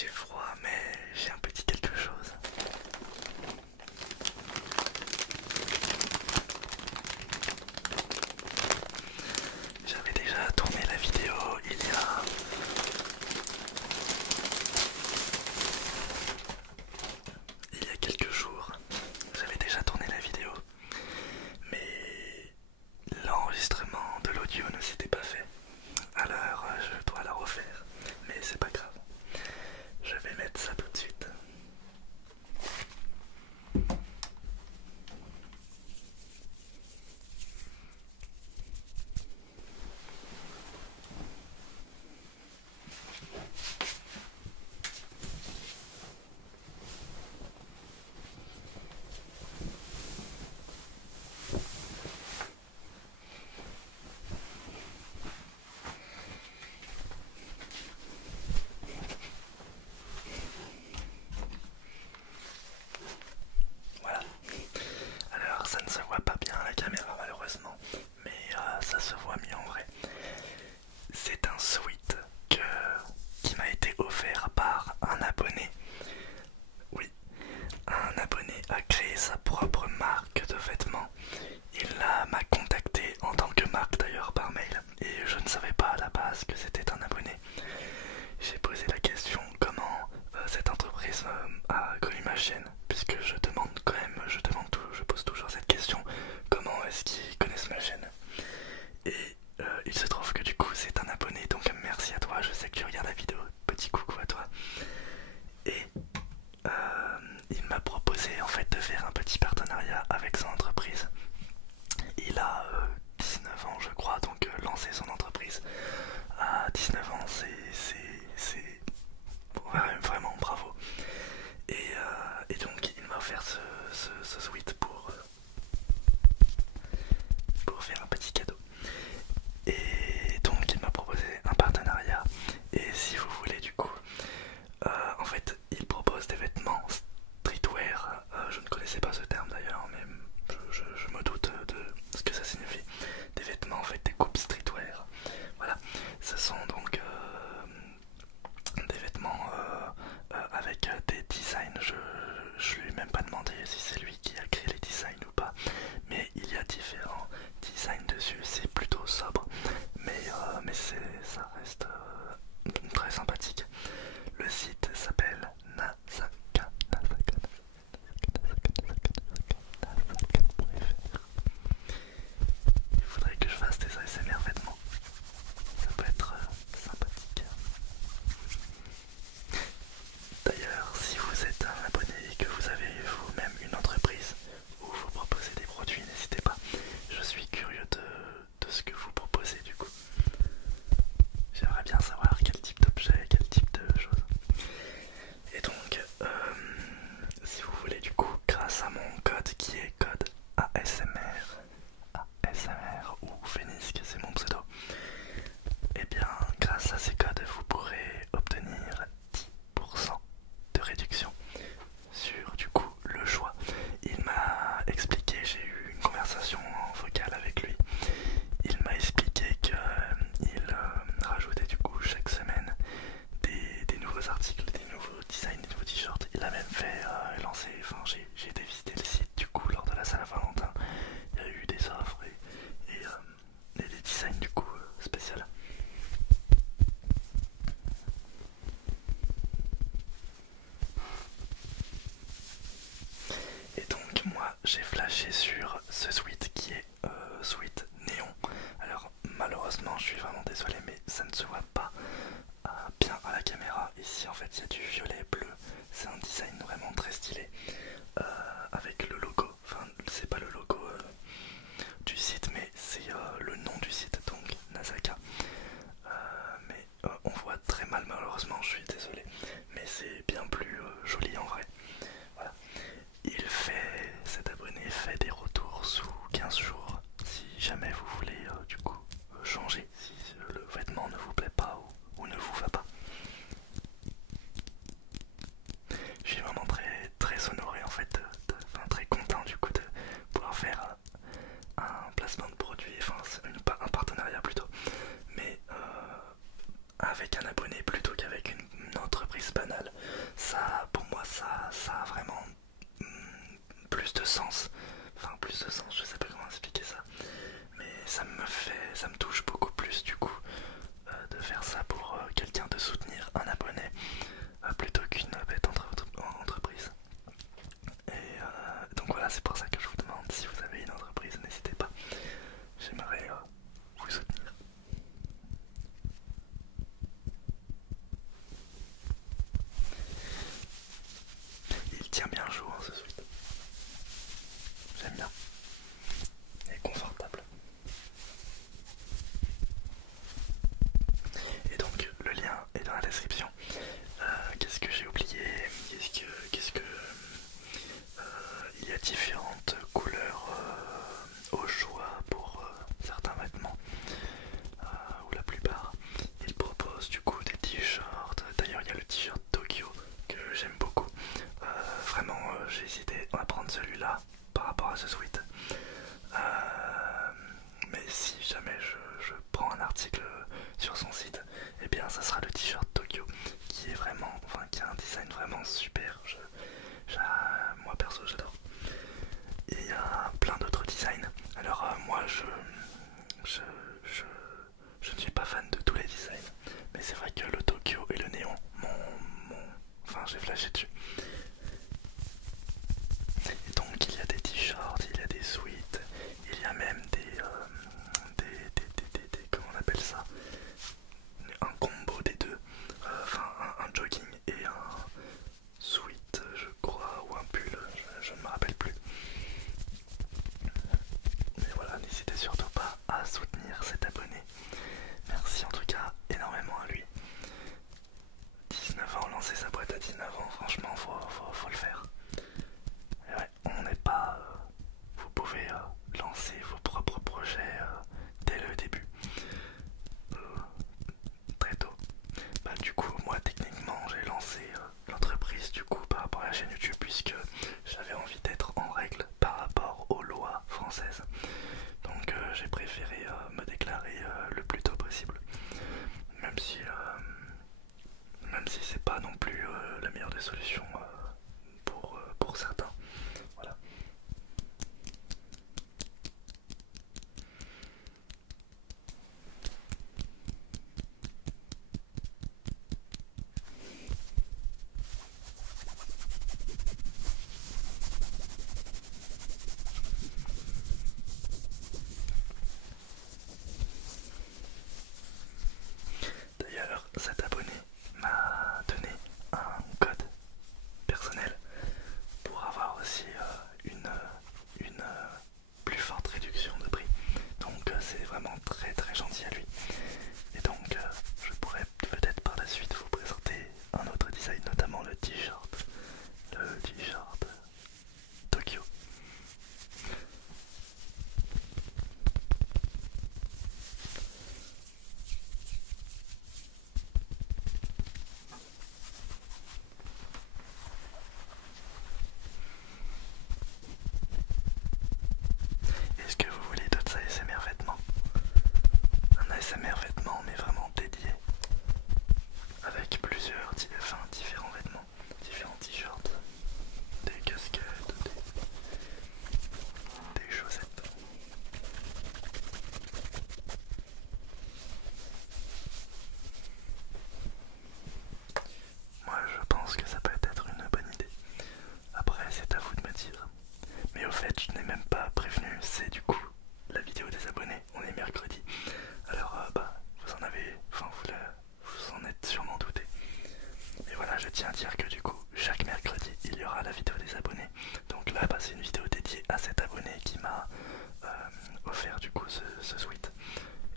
J'ai froid, mais j'ai un petit quelque chose. J'avais déjà tourné la vidéo il y a quelques jours. J'avais déjà tourné la vidéo, mais l'enregistrement de l'audio ne s'était pas fait. Alors je dois la refaire, mais c'est pas grave. Je vais mettre ça tout de suite. Voilà. Alors ça ne se voit pas bien à la caméra malheureusement, mais ça se voit mieux en vrai. C'est un sweat qui m'a été offert par un abonné. Oui, un abonné a créé sa propre marque de vêtements. M'a contacté en tant que marque d'ailleurs par mail et je ne savais pas à la base que c'était un abonné. J'ai posé la question comment cette entreprise a connu ma chaîne, puisque je demande quand même, je pose toujours cette question, comment est-ce qu'ils connaissent ma chaîne. Et il se trouve que du coup c'est un abonné, donc merci à toi, je sais que tu regardes la vidéo, petit coucou à toi. Et il m'a proposé en fait de faire un petit partenariat avec son entreprise. Il a 19 ans je crois, donc lancer son entreprise à 19 ans c'est vraiment bravo. Et donc il m'a offert ce sweat pour faire un petit cadeau. Et donc il m'a proposé un partenariat. Et si vous voulez du coup, en fait il propose des vêtements streetwear. Je ne connaissais pas ce terme d'ailleurs, mais je me doute de ce que ça signifie. Des vêtements en fait, des coupes streetwear. Voilà, ce sont donc des vêtements avec des designs. Je lui ai même pas demandé si c'est lui qui a créé les designs ou pas, mais il y a différents designs dessus. C'est plutôt sobre, mais ça reste très sympathique. Le site s'appelle Nasaka. Il faudrait que je fasse des ASMR vêtements. Ça peut être sympathique. D'ailleurs, si vous êtes un abonné et que vous avez vous-même une entreprise où vous proposez des produits, n'hésitez pas. Je suis curieux de ce que vous proposez du coup. J'aimerais bien savoir quel type d'objet, quel type de choses. Et donc, si vous voulez du coup, grâce à mon code qui est code ASMR ou Phoenix, c'est mon pseudo, et bien grâce à ces codes vous pourrez obtenir 10% de réduction sur du coup le choix. Il m'a expliqué, j'ai eu une conversation en vocale avec lui, il m'a expliqué qu'il rajoutait du coup chaque semaine des nouveaux articles, des nouveaux designs, des nouveaux t-shirts. Il a même fait lancer, enfin j'ai été visiter le site du coup lors de la Saint-Valentin. Il y a eu des offres et des designs du coup spéciaux. Et donc moi j'ai flashé sur ce sweat qui est sweat néon. Alors malheureusement je suis vraiment désolé mais ça ne se voit pas bien à la caméra. Ici en fait il y a du violet bleu, c'est un design vraiment très stylé avec le logo, enfin c'est pas le logo du site mais c'est le nom du site, donc Nasaka. Mais on voit très mal malheureusement, je suis désolé, mais c'est bien plus joli en vrai. Voilà. Cet abonné fait des retours sous 15 jours si jamais vous voulez du coup changer, si le vêtement ne vous plaît pas ou ne vous va pas. t-shirt Tokyo que j'aime beaucoup. Vraiment, j'ai hésité à prendre celui-là par rapport à ce sweat. Mais si jamais je prends un article sur son site, et eh bien ça sera le t-shirt Tokyo qui est vraiment, enfin qui a un design vraiment super. Moi perso j'adore. Et il y a plein d'autres designs. Alors moi je, je ne suis pas fan de tous les designs, mais c'est vrai que le Tokyo et le néon, enfin j'ai flashé dessus. Et donc il y a des t-shirts, il y a des sweats, il y a même comment on appelle ça, un combo des deux, enfin un jogging et un sweat je crois, ou un pull, je ne me rappelle plus. Mais voilà, n'hésitez surtout pas à soutenir cet abonné. Merci en tout cas énormément à lui. 19 ans, lancer sa boîte à 19 ans, franchement faut le faire. Et ouais, on n'est pas... vous pouvez lancer vos propres projets dès le début. Très tôt. Bah du coup moi techniquement j'ai lancé l'entreprise du coup par rapport à la chaîne YouTube puisque j'avais envie d'être en règle par rapport aux lois françaises. Donc j'ai préféré me déclarer le plus tôt possible. Même si c'est pas non plus la meilleure des solutions pour certains. Voilà. D'ailleurs, cet abonné m'a donné un code personnel pour avoir aussi une plus forte réduction de prix. Donc c'est vraiment très très gentil à lui. Et donc je pourrais peut-être par la suite vous présenter un autre design, notamment le t-shirt Tokyo. Est-ce que vous voulez d'autres ASMR vêtements? Un ASMR vêtements mais vraiment dédié, avec plusieurs différents vêtements, différents t-shirts, des casquettes, des chaussettes. Moi je pense que ça peut être une bonne idée. Après c'est à vous de me dire. Mais au fait je n'ai même pas prévenu, c'est du coup la vidéo des abonnés, on est mercredi. Alors vous en avez, enfin vous en êtes sûrement douté. Et voilà, je tiens à dire que du coup chaque mercredi il y aura la vidéo des abonnés. Donc là c'est une vidéo dédiée à cet abonné qui m'a offert du coup ce sweat.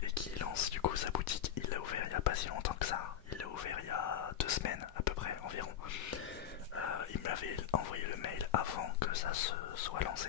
Et qui lance du coup sa boutique. Il l'a ouvert il n'y a pas si longtemps que ça. Il l'a ouvert il y a 2 semaines à peu près environ. Il m'avait envoyé le mail avant que ça se soit lancé.